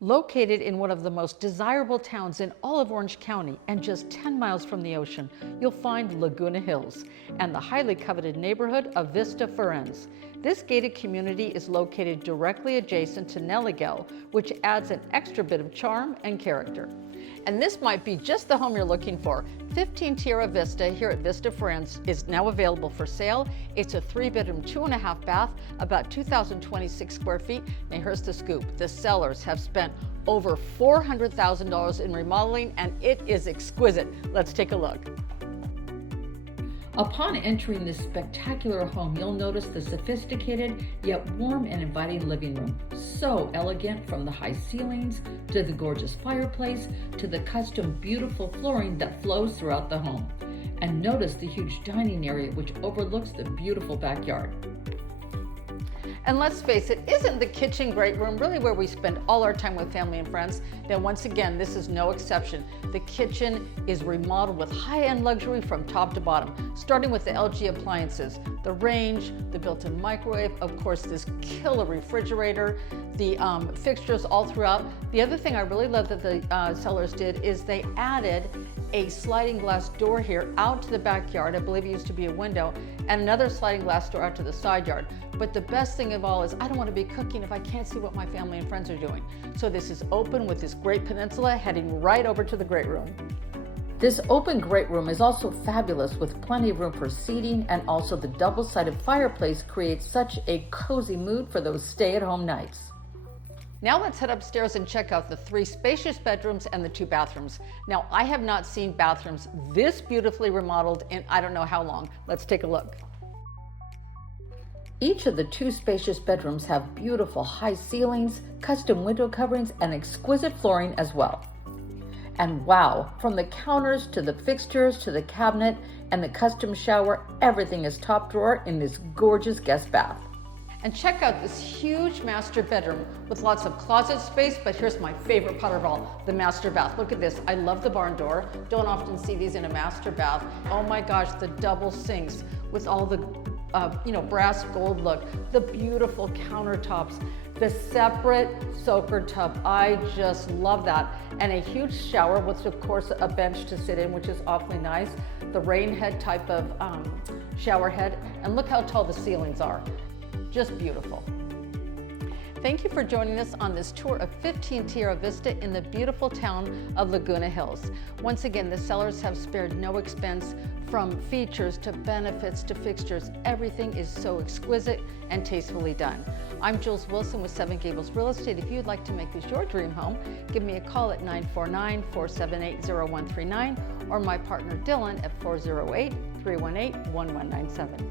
Located in one of the most desirable towns in all of Orange County and just 10 miles from the ocean, you'll find Laguna Hills and the highly coveted neighborhood of Vista Ferenz. This gated community is located directly adjacent to Nellie Gail, which adds an extra bit of charm and character. And this might be just the home you're looking for. 15 Tierra Vista here at Vista Ferenz is now available for sale. It's a 3-bedroom, 2.5 bath, about 2,026 square feet. Now here's the scoop. The sellers have spent over $400,000 in remodeling, and it is exquisite. Let's take a look. Upon entering this spectacular home, you'll notice the sophisticated yet warm and inviting living room. So elegant, from the high ceilings to the gorgeous fireplace to the custom beautiful flooring that flows throughout the home. And notice the huge dining area which overlooks the beautiful backyard. And let's face it, isn't the kitchen great room really where we spend all our time with family and friends? Then once again, this is no exception. The kitchen is remodeled with high-end luxury from top to bottom, starting with the LG appliances, the range, the built-in microwave, of course this killer refrigerator, the fixtures all throughout. The other thing I really love that the sellers did is they added a sliding glass door here out to the backyard. I believe it used to be a window, and another sliding glass door out to the side yard. But the best thing of all is I don't want to be cooking if I can't see what my family and friends are doing. So this is open with this great peninsula heading right over to the great room. This open great room is also fabulous with plenty of room for seating, and also the double-sided fireplace creates such a cozy mood for those stay-at-home nights. Now let's head upstairs and check out the 3 spacious bedrooms and the 2 bathrooms. Now I have not seen bathrooms this beautifully remodeled in I don't know how long. Let's take a look. Each of the 2 spacious bedrooms have beautiful high ceilings, custom window coverings, and exquisite flooring as well. And wow, from the counters to the fixtures to the cabinet and the custom shower, everything is top drawer in this gorgeous guest bath. And check out this huge master bedroom with lots of closet space, but here's my favorite part of all, the master bath. Look at this. I love the barn door. Don't often see these in a master bath. Oh my gosh, the double sinks with all the brass gold look, the beautiful countertops, the separate soaker tub. I just love that. And a huge shower with, of course, a bench to sit in, which is awfully nice. The rain head type of shower head. And look how tall the ceilings are. Just beautiful. Thank you for joining us on this tour of 15 Tierra Vista in the beautiful town of Laguna Hills. Once again, the sellers have spared no expense, from features to benefits to fixtures. Everything is so exquisite and tastefully done. I'm Jules Wilson with Seven Gables Real Estate. If you'd like to make this your dream home, give me a call at 949-478-0139 or my partner Dylan at 408-318-1197.